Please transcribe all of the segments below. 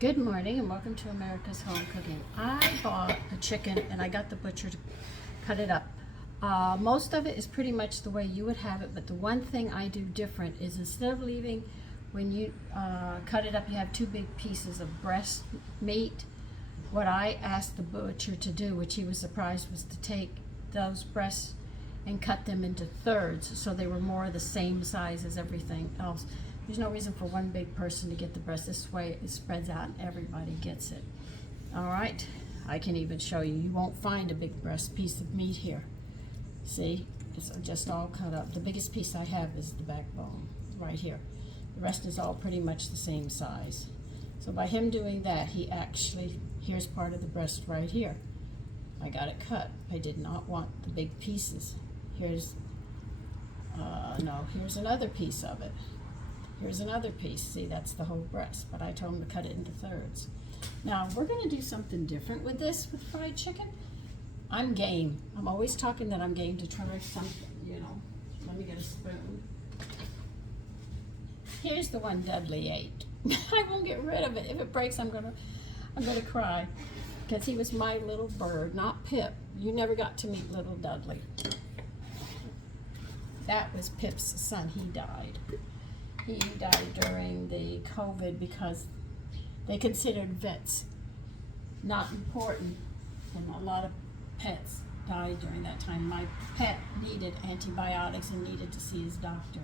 Good morning and welcome to America's Home Cooking. I bought a chicken and I got the butcher to cut it up. Most of it is pretty much the way you would have it, but the one thing I do different is instead of leaving, when you cut it up, you have two big pieces of breast meat. What I asked the butcher to do, which he was surprised, was to take those breasts and cut them into thirds so they were more the same size as everything else. There's no reason for one big person to get the breast. This way it spreads out and everybody gets it. All right, I can even show you. You won't find a big breast piece of meat here. See, it's just all cut up. The biggest piece I have is the backbone right here. The rest is all pretty much the same size. So by him doing that, he actually, here's part of the breast right here. I got it cut. I did not want the big pieces. Here's another piece of it. Here's another piece. See, that's the whole breast, but I told him to cut it into thirds. Now, we're going to do something different with this, with fried chicken. I'm game. I'm always talking that I'm game to try something, you know. Let me get a spoon. Here's the one Dudley ate. I won't get rid of it. If it breaks, I'm gonna cry, because he was my little bird, not Pip. You never got to meet little Dudley. That was Pip's son. He died. He died during the COVID because they considered vets not important, and a lot of pets died during that time. My pet needed antibiotics and needed to see his doctor,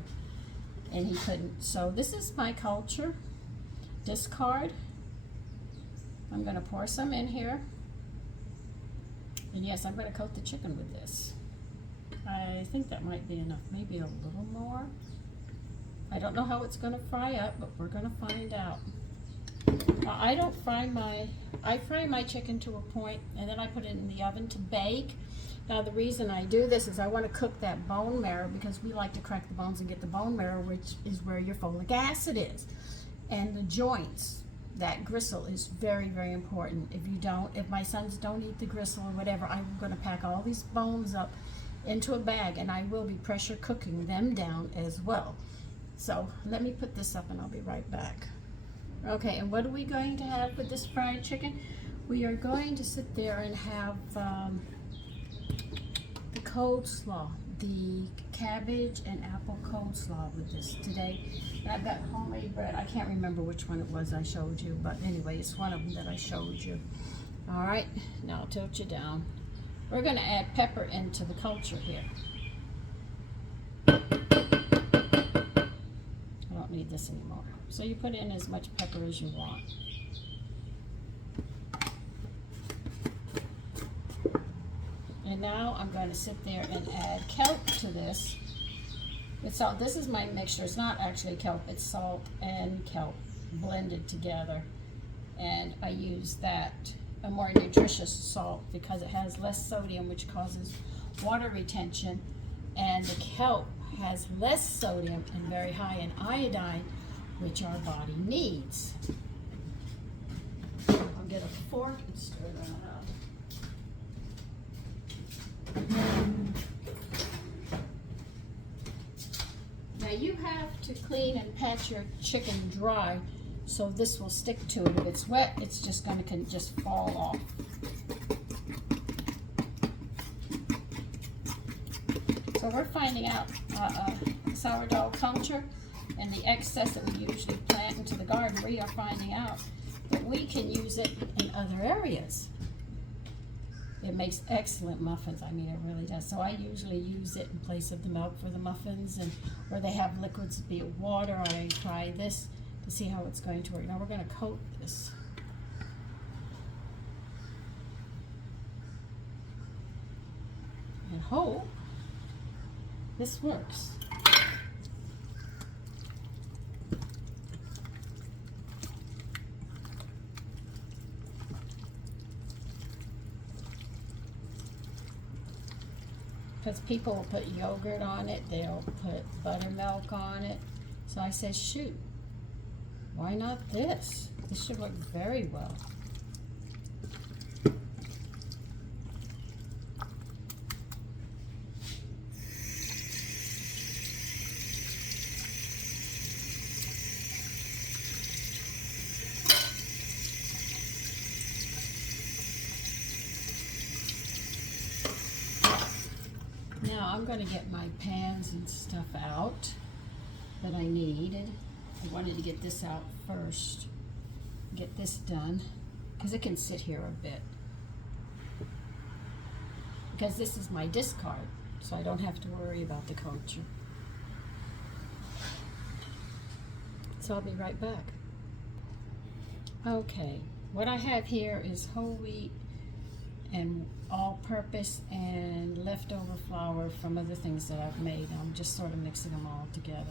and he couldn't. So this is my culture. Discard. I'm going to pour some in here, and yes, I'm going to coat the chicken with this. I think that might be enough, maybe a little more. I don't know how it's going to fry up, but we're going to find out. I fry my chicken to a point, and then I put it in the oven to bake. Now the reason I do this is I want to cook that bone marrow, because we like to crack the bones and get the bone marrow, which is where your folic acid is. And the joints, that gristle is very, very important. If my sons don't eat the gristle or whatever, I'm going to pack all these bones up into a bag, and I will be pressure cooking them down as well. So let me put this up and I'll be right back. Okay, and what are we going to have with this fried chicken? We are going to sit there and have the coleslaw, the cabbage and apple coleslaw with this today. And I've got homemade bread. I can't remember which one it was I showed you, but anyway, it's one of them that I showed you. All right, now I'll tilt you down. We're going to add pepper into the culture here. Need this anymore. So you put in as much pepper as you want. And now I'm going to sit there and add kelp to this. It's salt. This is my mixture. It's not actually kelp. It's salt and kelp blended together. And I use that, a more nutritious salt, because it has less sodium, which causes water retention. And the kelp has less sodium and very high in iodine, which our body needs. I'll get a fork and stir that up. Now you have to clean and pat your chicken dry so this will stick to it. If it's wet, it's just going to just fall off. So we're finding out sourdough culture and the excess that we usually plant into the garden. We are finding out that we can use it in other areas. It makes excellent muffins. I mean, it really does. So I usually use it in place of the milk for the muffins, and where they have liquids, be it water. I try this to see how it's going to work. Now we're going to coat this. And hope this works. Because people will put yogurt on it, they'll put buttermilk on it. So I said, shoot, why not this? This should work very well. I'm going to get my pans and stuff out that I needed. I wanted to get this out first, get this done, because it can sit here a bit. Because this is my discard, so I don't have to worry about the culture. So I'll be right back. Okay, what I have here is whole wheat and all-purpose and leftover flour from other things that I've made. I'm just sort of mixing them all together.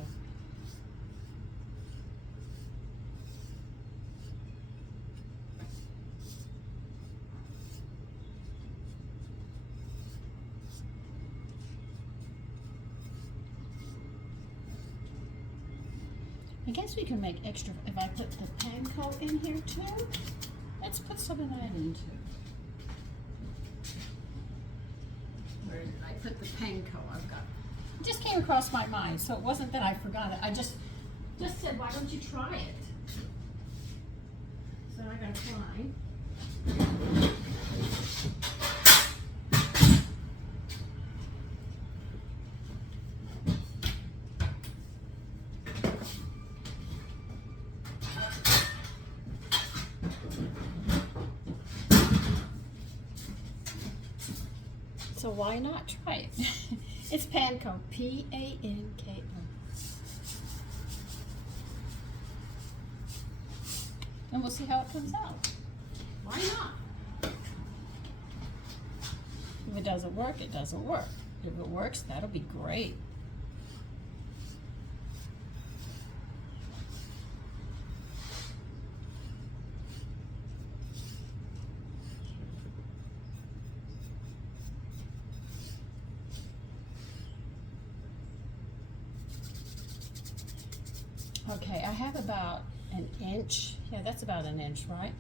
I guess we can make extra if I put the panko in here too. Let's put some of that in too. Where did I put the panko? I've got. It just came across my mind, so it wasn't that I forgot it. I just said, why don't you try it? So I gotta try. So why not try it? It's panko, P-A-N-K-O. And we'll see how it comes out. Why not? If it doesn't work, it doesn't work. If it works, that'll be great. Okay, I have about an inch, yeah, that's about an inch, right,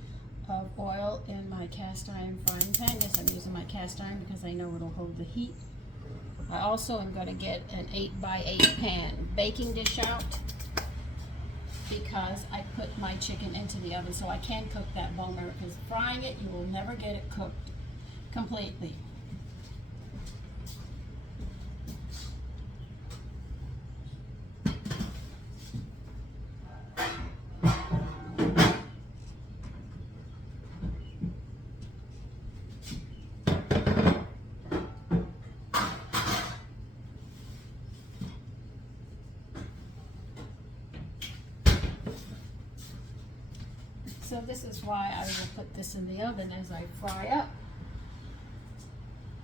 of oil in my cast iron frying pan. Yes, I'm using my cast iron because I know it'll hold the heat. I also am going to get an 8x8 pan baking dish out because I put my chicken into the oven so I can cook that bone marrow, because frying it, you will never get it cooked completely. So this is why I will put this in the oven as I fry up.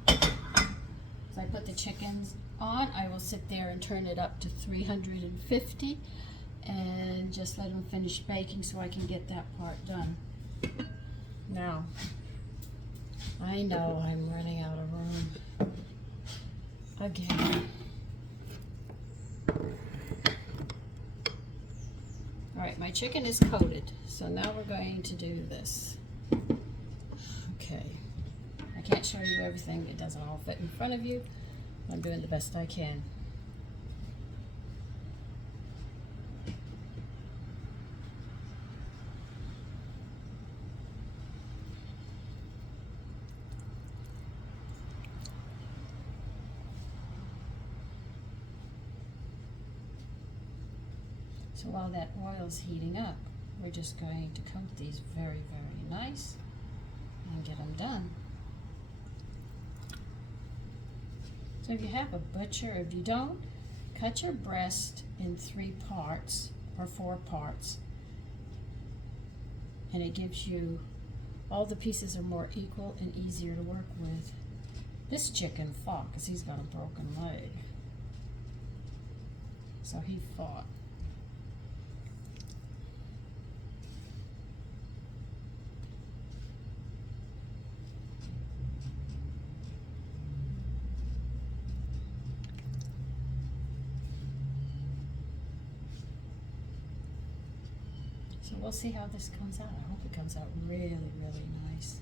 As I put the chickens on, I will sit there and turn it up to 350 and just let them finish baking so I can get that part done. Now, I know I'm running out of room again. All right, my chicken is coated, so now we're going to do this. Okay, I can't show you everything. It doesn't all fit in front of you. I'm doing the best I can. So while that oil's heating up, we're just going to coat these very, very nice and get them done. So if you have a butcher, if you don't, cut your breast in 3 parts or 4 parts, and it gives you, all the pieces are more equal and easier to work with. This chicken fought because he's got a broken leg. So he fought. So we'll see how this comes out. I hope it comes out really, really nice.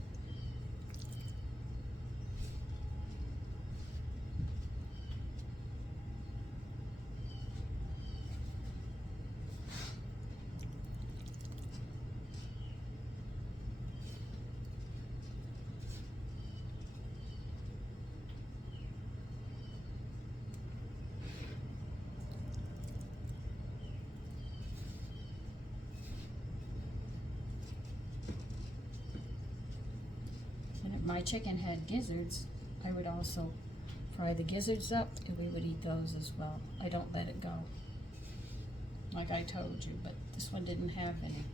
my chicken had gizzards, I would also fry the gizzards up and we would eat those as well. I don't let it go, like I told you, but this one didn't have any.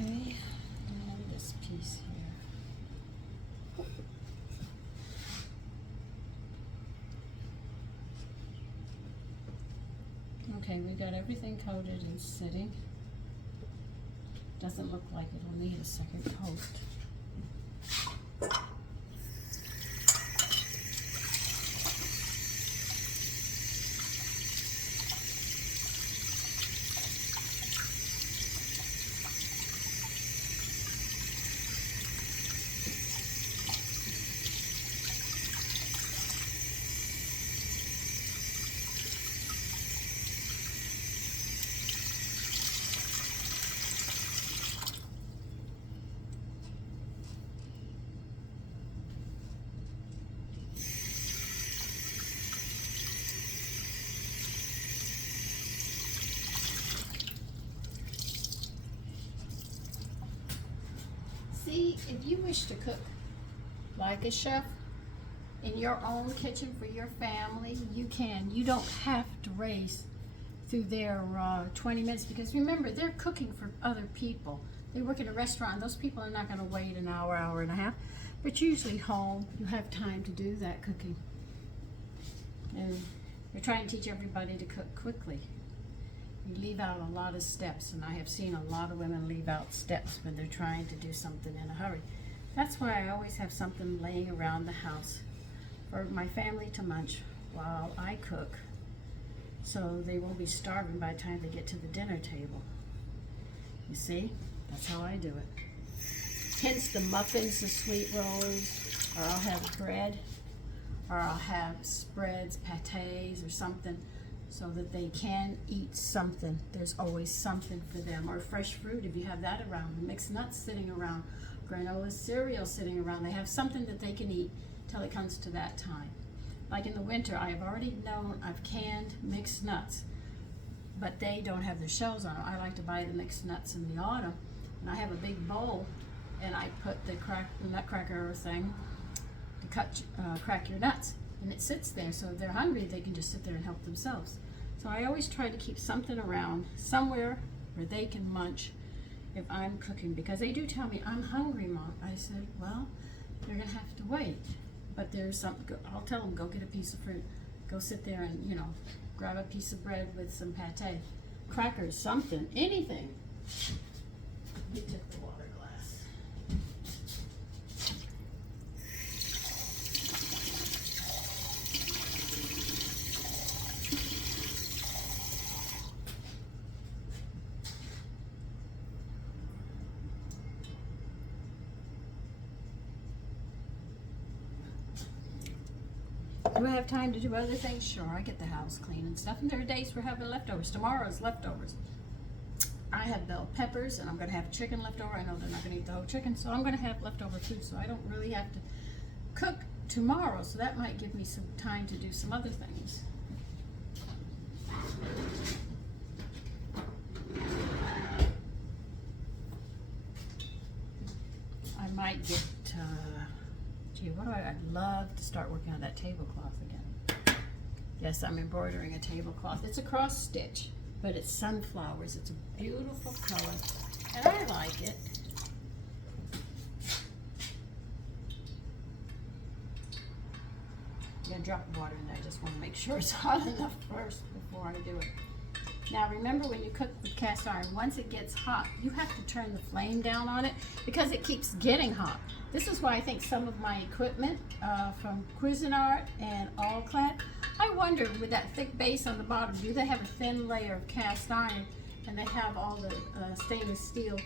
Okay, and this piece here. Okay, we got everything coated and sitting. Doesn't look like it'll need a second coat. See, if you wish to cook like a chef in your own kitchen for your family, you can. You don't have to race through their 20 minutes, because remember, they're cooking for other people. They work in a restaurant. Those people are not going to wait an hour, hour and a half. But usually home, you have time to do that cooking. And we're trying to teach everybody to cook quickly. You leave out a lot of steps, and I have seen a lot of women leave out steps when they're trying to do something in a hurry. That's why I always have something laying around the house for my family to munch while I cook, so they won't be starving by the time they get to the dinner table. You see? That's how I do it. Hence the muffins, the sweet rolls, or I'll have bread, or I'll have spreads, pâtés, or something, so that they can eat something. There's always something for them. Or fresh fruit, if you have that around. Mixed nuts sitting around. Granola cereal sitting around. They have something that they can eat till it comes to that time. Like in the winter, I have already known I've canned mixed nuts, but they don't have their shells on them. I like to buy the mixed nuts in the autumn, and I have a big bowl, and I put the nutcracker thing to crack your nuts. And it sits there, so if they're hungry, they can just sit there and help themselves. So I always try to keep something around, somewhere where they can munch if I'm cooking, because they do tell me, "I'm hungry, Mom." I said, well, you're gonna have to wait. But there's something, I'll tell them, go get a piece of fruit. Go sit there and, grab a piece of bread with some pâté. Crackers, something, anything. You took the water glass. Do I have time to do other things? Sure, I get the house clean and stuff. And there are days we're having leftovers. Tomorrow's leftovers. I have bell peppers, and I'm going to have chicken leftover. I know they're not going to eat the whole chicken, so I'm going to have leftover food. So I don't really have to cook tomorrow. So that might give me some time to do some other things. I might get... Gee, I'd love to start working on that tablecloth again. Yes, I'm embroidering a tablecloth. It's a cross stitch, but it's sunflowers. It's a beautiful color, and I like it. I'm gonna drop water in there. I just want to make sure it's hot enough first before I do it. Now remember, when you cook with cast iron, once it gets hot, you have to turn the flame down on it because it keeps getting hot. This is why I think some of my equipment from Cuisinart and All-Clad, I wash wonder, with that thick base on the bottom, do they have a thin layer of cast iron and they have all the stainless steel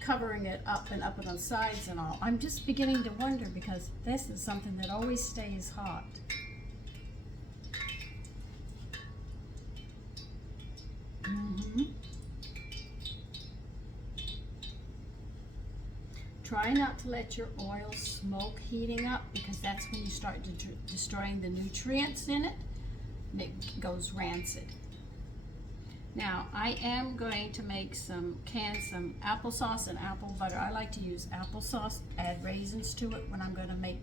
covering it up and on the sides and all? I'm just beginning to wonder, because this is something that always stays hot. Try not to let your oil smoke heating up, because that's when you start destroying the nutrients in it and it goes rancid. Now I am going to make some applesauce and apple butter. I like to use applesauce, add raisins to it when I'm going to make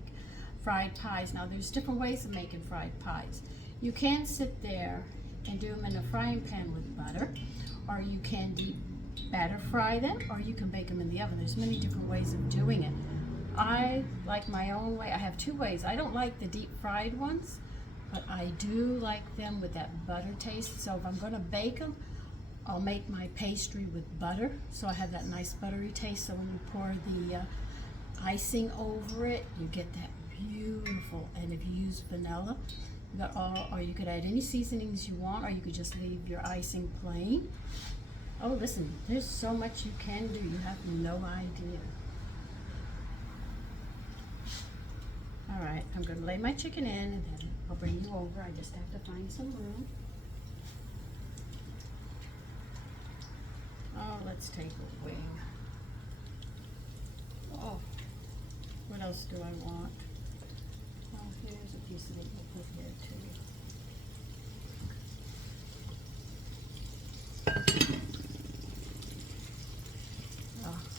fried pies. Now there's different ways of making fried pies. You can sit there and do them in a frying pan with butter, or you can deep batter fry them, or you can bake them in the oven. There's many different ways of doing it. I like my own way. I have two ways. I don't like the deep fried ones, but I do like them with that butter taste. So if I'm going to bake them, I'll make my pastry with butter, so I have that nice buttery taste. So when you pour the icing over it, you get that beautiful. And if you use vanilla, you got all, or you could add any seasonings you want, or you could just leave your icing plain. Oh, listen, there's so much you can do. You have no idea. All right, I'm going to lay my chicken in, and then I'll bring you over. I just have to find some room. Oh, let's take a wing. Oh, what else do I want? Oh, here's a piece of it we'll put here too.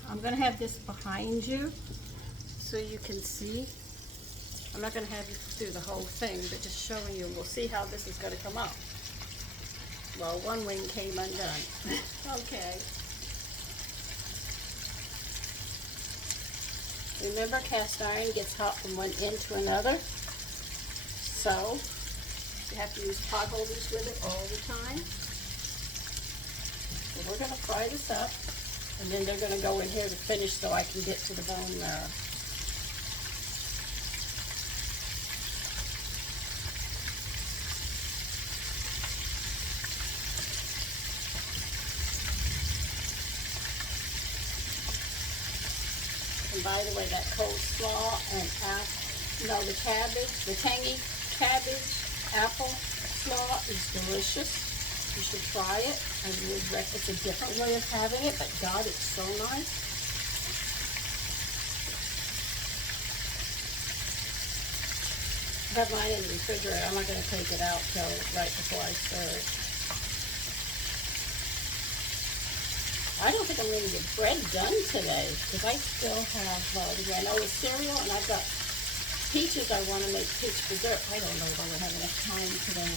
I'm going to have this behind you so you can see. I'm not going to have you do the whole thing, but just showing you. We'll see how this is going to come up. Well, one wing came undone. Okay. Remember, cast iron gets hot from one end to another. So, you have to use pot holders with it all the time. So we're going to fry this up. And then they're going to go in here to finish so I can get to the bone marrow. And by the way, that coleslaw and the cabbage, the tangy cabbage apple slaw is delicious. You should try it. I would recommend. It's a different way of having it, but God, it's so nice. I have mine in the refrigerator. I'm not going to take it out till right before I serve. I don't think I'm going to get bread done today, because I still have the granola cereal, and I've got peaches. I want to make peach dessert. I don't know if I would have enough time today.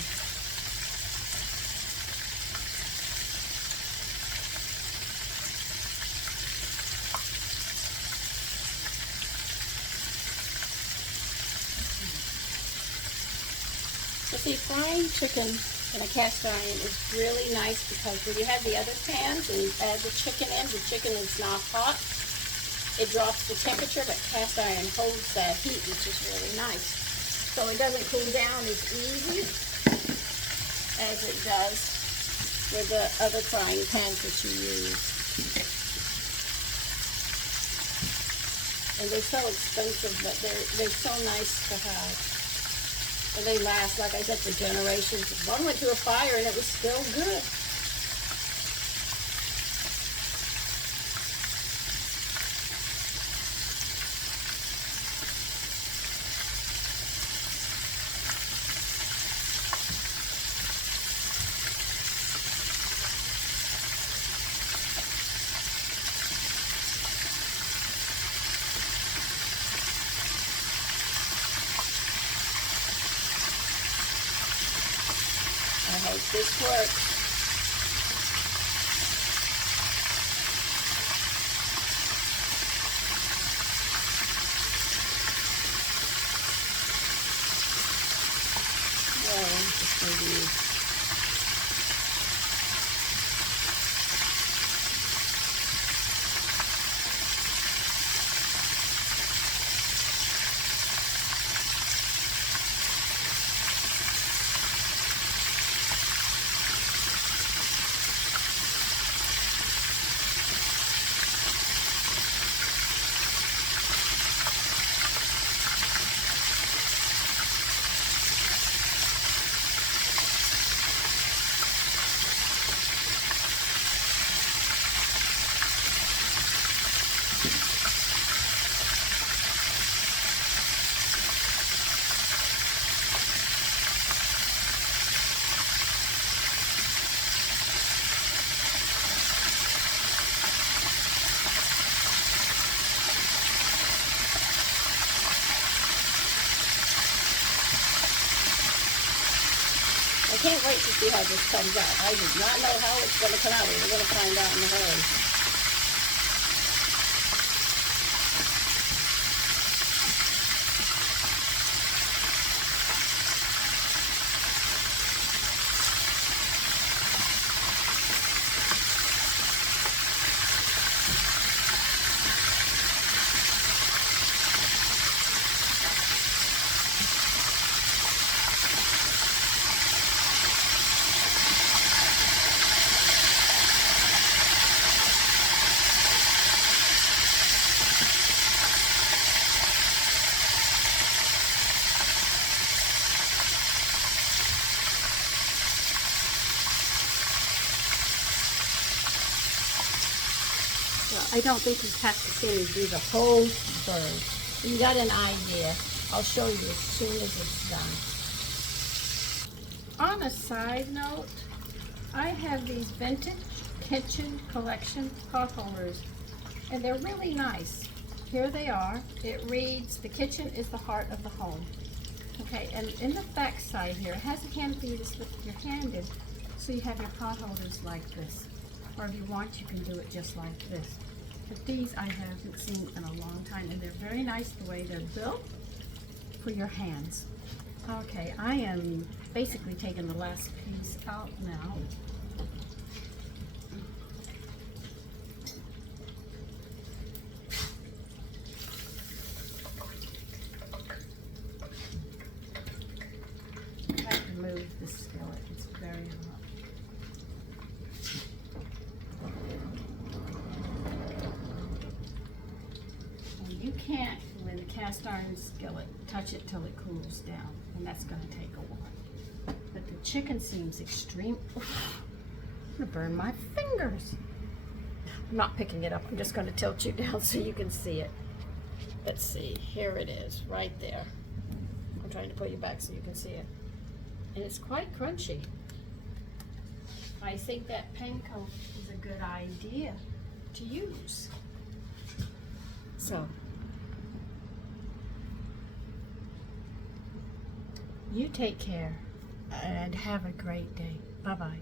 But see, frying chicken in a cast iron is really nice, because when you have the other pans and you add the chicken is not hot. It drops the temperature, but cast iron holds that heat, which is really nice. So it doesn't cool down as easy as it does with the other frying pans that you use. And they're so expensive, but they're so nice to have. And they last, like I said, for generations. One went through a fire and it was still good. I hope this works. Well, just maybe. I can't wait to see how this comes out. I do not know how it's going to come out. We're going to find out in a hurry. I don't think you have to see me do the whole bird. You got an idea. I'll show you as soon as it's done. On a side note, I have these vintage kitchen collection pot holders, and they're really nice. Here they are. It reads, "The kitchen is the heart of the home." Okay, and in the back side here, it has a hand for you to slip your hand in, so you have your pot holders like this. Or if you want, you can do it just like this. But these I haven't seen in a long time, and they're very nice the way they're built for your hands. Okay, I am basically taking the last piece out now. I have to move the skillet, it's very hot. You can't, with a cast iron skillet, touch it till it cools down, and that's going to take a while. But the chicken seems extreme. Oof, I'm going to burn my fingers. I'm not picking it up. I'm just going to tilt you down so you can see it. Let's see. Here it is, right there. I'm trying to pull you back so you can see it. And it's quite crunchy. I think that panko is a good idea to use. So, you take care and have a great day. Bye-bye.